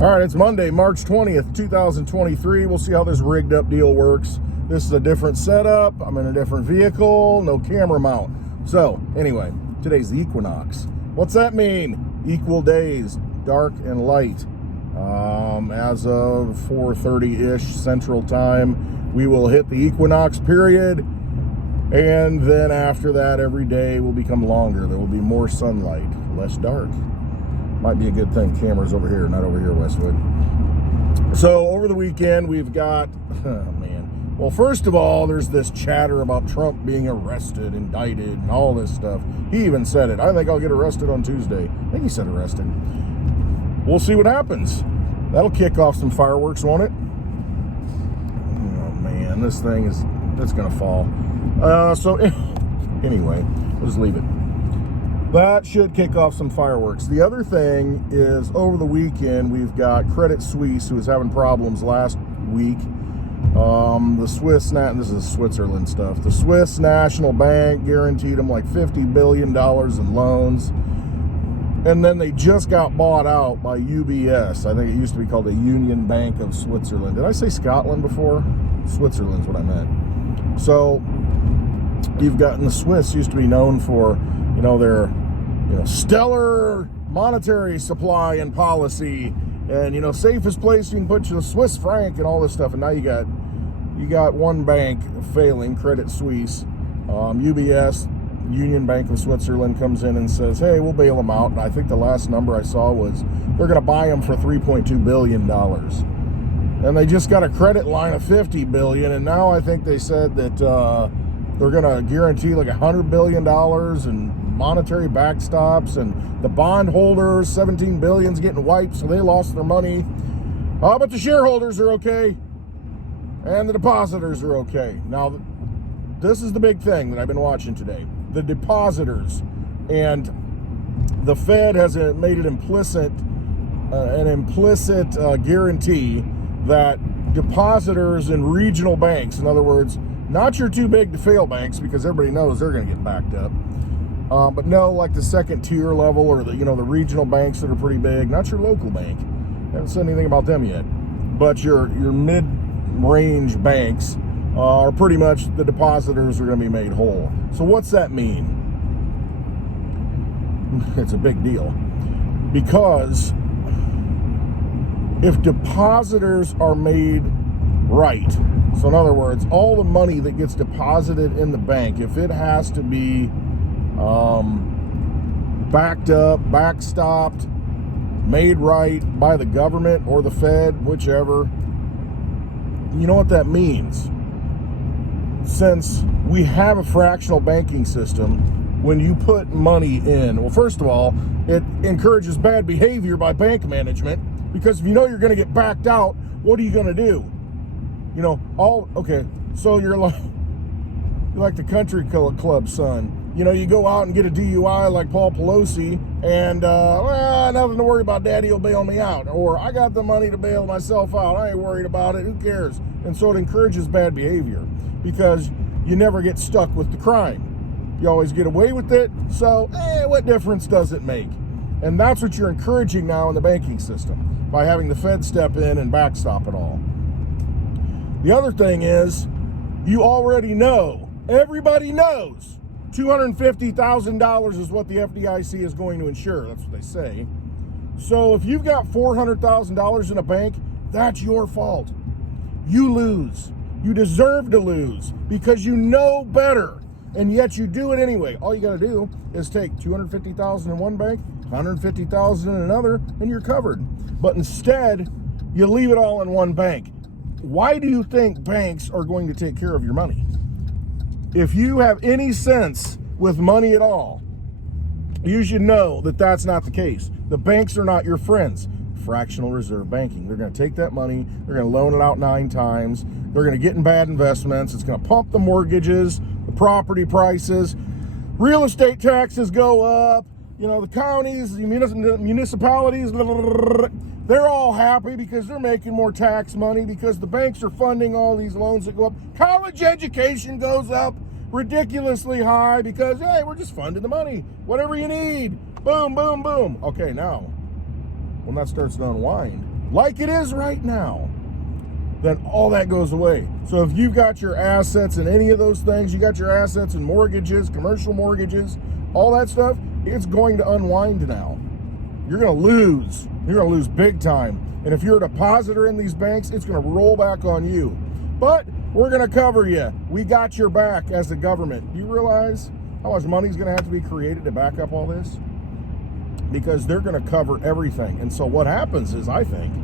All right, it's Monday, March 20th, 2023. We'll see how this rigged up deal works. This is a different setup. I'm in a different vehicle, no camera mount. So anyway, today's the Equinox. What's that mean? Equal days, dark and light. As of 4:30-ish Central Time, we will hit the Equinox period. And then after that, every day will become longer. There will be more sunlight, less dark. Might be a good thing. Camera's over here, not over here, Westwood. So over the weekend, we've got, oh man. Well, first of all, there's this chatter about Trump being arrested, indicted, and all this stuff. He even said it. I think I'll get arrested on Tuesday. I think he said arrested. We'll see what happens. That'll kick off some fireworks, won't it? Oh man, this thing is, it's gonna fall. So anyway, let's leave it. That should kick off some fireworks. The other thing is, over the weekend, we've got Credit Suisse, who was having problems last week. The Swiss, this is Switzerland stuff. The Swiss National Bank guaranteed them like $50 billion in loans. And then they just got bought out by UBS. I think it used to be called the Union Bank of Switzerland. Did I say Scotland before? Switzerland's what I meant. So you've gotten the Swiss used to be known for, their, stellar monetary supply and policy, and safest place you can put your Swiss franc and all this stuff. And now you got one bank failing, Credit Suisse. UBS, Union Bank of Switzerland, comes in and says, hey, we'll bail them out. And I think the last number I saw was they're going to buy them for $3.2 billion. And they just got a credit line of $50 billion. And now I think they said that they're going to guarantee like $100 billion in monetary backstops, and the bond holders, $17 billion's getting wiped, so they lost their money. But the shareholders are okay, and the depositors are okay. Now, this is the big thing that I've been watching today. The depositors, and the Fed has made it implicit, an implicit guarantee that depositors in regional banks, in other words, not your too big to fail banks, because everybody knows they're going to get backed up. But no, like the second tier level, or the the regional banks that are pretty big, not your local bank. Haven't said anything about them yet. But your mid-range banks are pretty much, the depositors are going to be made whole. So what's that mean? It's a big deal, because if depositors are made right, so in other words, all the money that gets deposited in the bank, if it has to be backed up, backstopped, made right by the government or the Fed, whichever, you know what that means? Since we have a fractional banking system, when you put money in, well, first of all, it encourages bad behavior by bank management, because if you know you're going to get backed out, what are you going to do? Okay, so you're like the country club son. You go out and get a DUI like Paul Pelosi, and nothing to worry about, daddy will bail me out. Or I got the money to bail myself out, I ain't worried about it, who cares? And so it encourages bad behavior, because you never get stuck with the crime. You always get away with it, so what difference does it make? And that's what you're encouraging now in the banking system, by having the Fed step in and backstop it all. The other thing is, you already know, everybody knows, $250,000 is what the FDIC is going to insure. That's what they say. So if you've got $400,000 in a bank, that's your fault. You lose. You deserve to lose, because you know better, and yet you do it anyway. All you got to do is take $250,000 in one bank, $150,000 in another, and you're covered. But instead, you leave it all in one bank. Why do you think banks are going to take care of your money? If you have any sense with money at all, you should know that that's not the case. The banks are not your friends. Fractional reserve banking. They're going to take that money, they're going to loan it out 9 times, they're going to get in bad investments, it's going to pump the mortgages, the property prices, real estate taxes go up, the counties, the municipalities, they're all happy because they're making more tax money, because the banks are funding all these loans that go up. College education goes up ridiculously high because, hey, we're just funding the money. Whatever you need. Boom, boom, boom. Okay, now, when that starts to unwind, like it is right now, then all that goes away. So if you've got your assets in any of those things, you got your assets in mortgages, commercial mortgages, all that stuff, it's going to unwind now. You're going to lose. You're going to lose big time. And if you're a depositor in these banks, it's going to roll back on you. But we're going to cover you. We got your back as the government. Do you realize how much money is going to have to be created to back up all this? Because they're going to cover everything. And so what happens is, I think,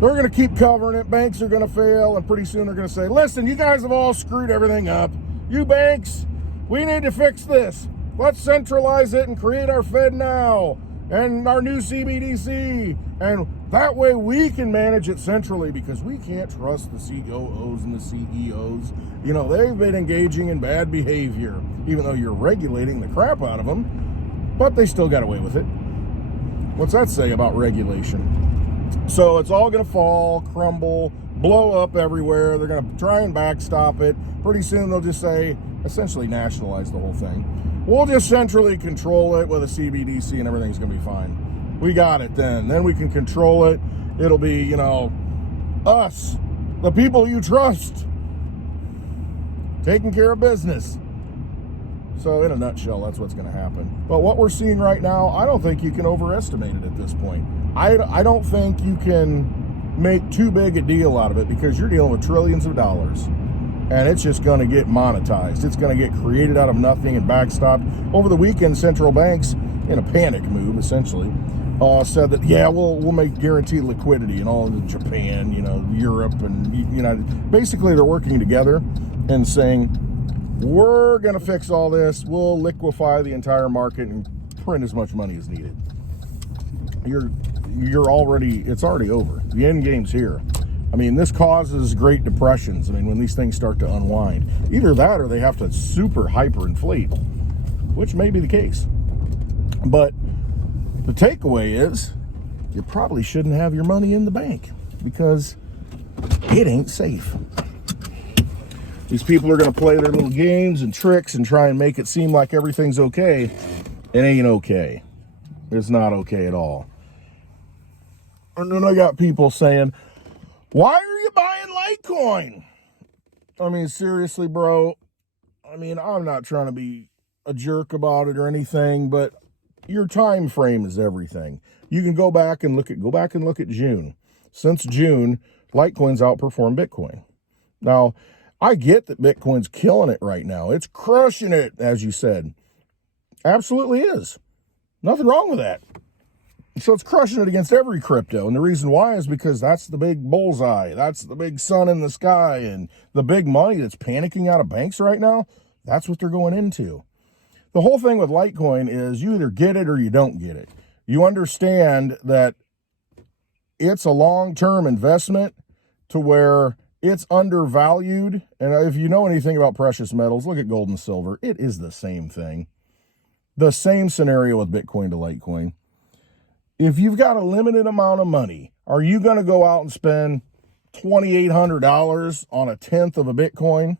they're going to keep covering it. Banks are going to fail, and pretty soon they're going to say, listen, you guys have all screwed everything up. You banks, we need to fix this. Let's centralize it and create our Fed now and our new CBDC. And that way we can manage it centrally, because we can't trust the COOs and the CEOs. You know, they've been engaging in bad behavior, even though you're regulating the crap out of them, but they still got away with it. What's that say about regulation? So it's all going to fall, crumble, blow up everywhere. They're going to try and backstop it. Pretty soon they'll just say, essentially nationalize the whole thing. We'll just centrally control it with a CBDC and everything's going to be fine. We got it then. Then we can control it. It'll be, you know, us, the people you trust, taking care of business. So in a nutshell, that's what's going to happen. But what we're seeing right now, I don't think you can overestimate it at this point. I don't think you can make too big a deal out of it, because you're dealing with trillions of dollars. And it's just going to get monetized. It's going to get created out of nothing and backstopped. Over the weekend, central banks, in a panic move, essentially, said that, yeah, we'll make guaranteed liquidity in all of Japan, you know, Europe and United. Basically, they're working together and saying, we're going to fix all this. We'll liquefy the entire market and print as much money as needed. It's already over. The end game's here. I mean, this causes great depressions. I mean, when these things start to unwind, either that or they have to super hyperinflate, which may be the case. But the takeaway is, you probably shouldn't have your money in the bank, because it ain't safe. These people are going to play their little games and tricks and try and make it seem like everything's okay. It ain't okay. It's not okay at all. And then I got people saying, why are you buying Litecoin? I mean, seriously, bro. I mean, I'm not trying to be a jerk about it or anything, but your time frame is everything. You can go back and look at June. Since June, Litecoin's outperformed Bitcoin. Now, I get that Bitcoin's killing it right now. It's crushing it, as you said. Absolutely is. Nothing wrong with that. So it's crushing it against every crypto. And the reason why is because that's the big bullseye. That's the big sun in the sky. And the big money that's panicking out of banks right now, that's what they're going into. The whole thing with Litecoin is you either get it or you don't get it. You understand that it's a long-term investment to where it's undervalued. And if you know anything about precious metals, look at gold and silver. It is the same thing. The same scenario with Bitcoin to Litecoin. If you've got a limited amount of money, are you going to go out and spend $2,800 on a tenth of a Bitcoin?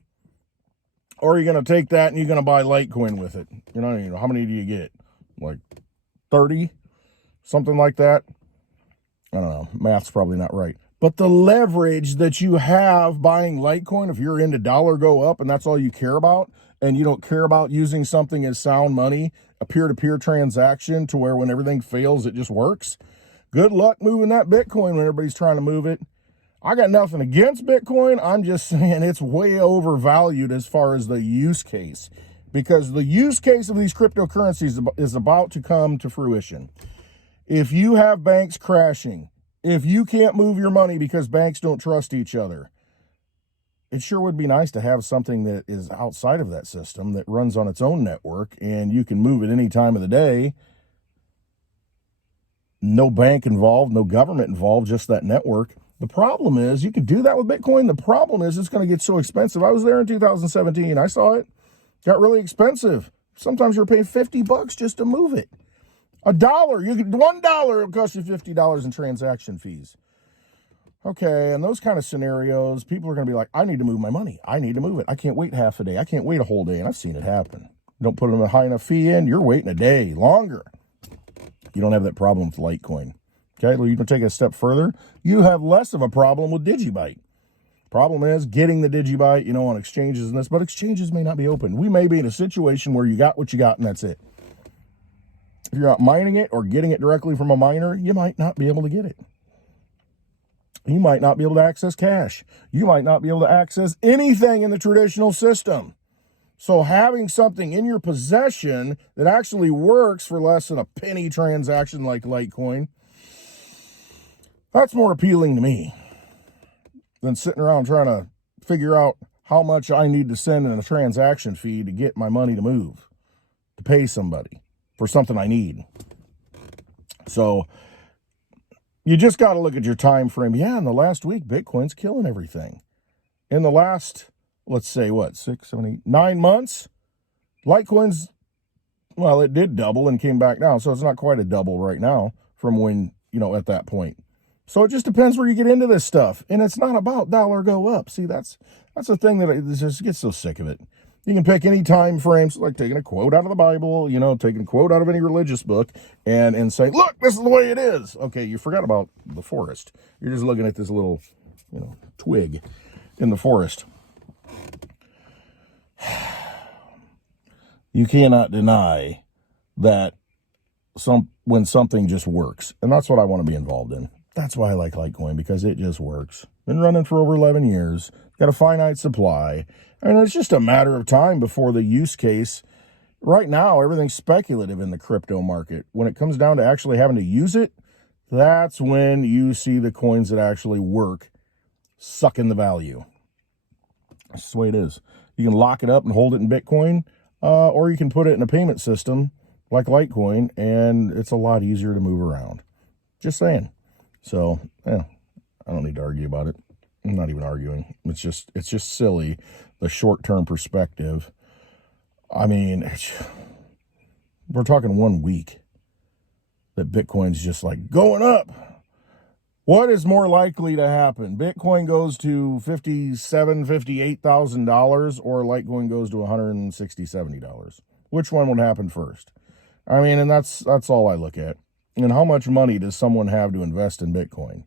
Or are you going to take that and you're going to buy Litecoin with it? You know, how many do you get? Like 30? Something like that? I don't know. Math's probably not right. But the leverage that you have buying Litecoin, if you're into dollar go up and that's all you care about, and you don't care about using something as sound money, a peer-to-peer transaction to where when everything fails, it just works. Good luck moving that Bitcoin when everybody's trying to move it. I got nothing against Bitcoin. I'm just saying it's way overvalued as far as the use case, because the use case of these cryptocurrencies is about to come to fruition. If you have banks crashing, if you can't move your money because banks don't trust each other, it sure would be nice to have something that is outside of that system that runs on its own network and you can move it any time of the day. No bank involved, no government involved, just that network. The problem is you could do that with Bitcoin. The problem is it's going to get so expensive. I was there in 2017. I saw it. Got really expensive. Sometimes you're paying $50 just to move it. $1, $1, it'll cost you $50 in transaction fees. Okay, in those kind of scenarios, people are going to be like, I need to move my money. I need to move it. I can't wait half a day. I can't wait a whole day. And I've seen it happen. Don't put a high enough fee in, you're waiting a day longer. You don't have that problem with Litecoin. Okay, well, you can take it a step further. You have less of a problem with DigiByte. Problem is getting the DigiByte, on exchanges and this, but exchanges may not be open. We may be in a situation where you got what you got and that's it. If you're not mining it or getting it directly from a miner, you might not be able to get it. You might not be able to access cash. You might not be able to access anything in the traditional system. So having something in your possession that actually works for less than a penny transaction like Litecoin, that's more appealing to me than sitting around trying to figure out how much I need to send in a transaction fee to get my money to move, to pay somebody for something I need. So you just got to look at your time frame. Yeah, in the last week, Bitcoin's killing everything. In the last, let's say, 6, 7, 8, 9 months, Litecoin's, well, it did double and came back down. So it's not quite a double right now from when, at that point. So it just depends where you get into this stuff. And it's not about dollar go up. See, that's the thing that I just get so sick of it. You can pick any time frames, like taking a quote out of the Bible, taking a quote out of any religious book and saying, look, this is the way it is. Okay, you forgot about the forest. You're just looking at this little, twig in the forest. You cannot deny that when something just works. And that's what I want to be involved in. That's why I like Litecoin, because it just works. Been running for over 11 years. Got a finite supply. And it's just a matter of time before the use case. Right now, everything's speculative in the crypto market. When it comes down to actually having to use it, that's when you see the coins that actually work sucking the value. That's the way it is. You can lock it up and hold it in Bitcoin, or you can put it in a payment system like Litecoin, and it's a lot easier to move around. Just saying. So, I don't need to argue about it. I'm not even arguing. It's just silly, the short-term perspective. I mean, we're talking 1 week that Bitcoin's just like going up. What is more likely to happen? Bitcoin goes to $57,000, $58,000, or Litecoin goes to $160, $70. Which one would happen first? I mean, and that's all I look at. And how much money does someone have to invest in Bitcoin?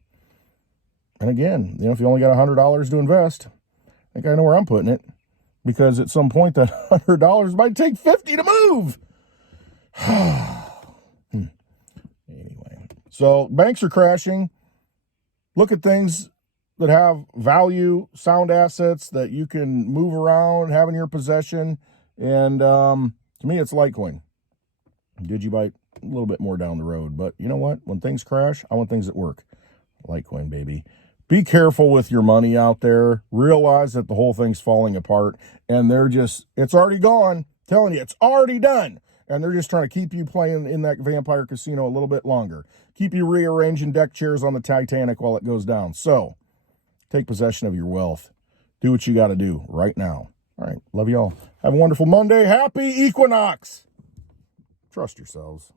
And again, if you only got $100 to invest, I think I know where I'm putting it. Because at some point, that $100 might take 50 to move. Anyway, so banks are crashing. Look at things that have value, sound assets that you can move around, have in your possession. And to me, it's Litecoin. DigiByte, a little bit more down the road. But you know what? When things crash, I want things that work. Litecoin, baby. Be careful with your money out there. Realize that the whole thing's falling apart. And it's already gone. I'm telling you, it's already done. And they're just trying to keep you playing in that vampire casino a little bit longer. Keep you rearranging deck chairs on the Titanic while it goes down. So, take possession of your wealth. Do what you got to do right now. All right. Love you all. Have a wonderful Monday. Happy Equinox. Trust yourselves.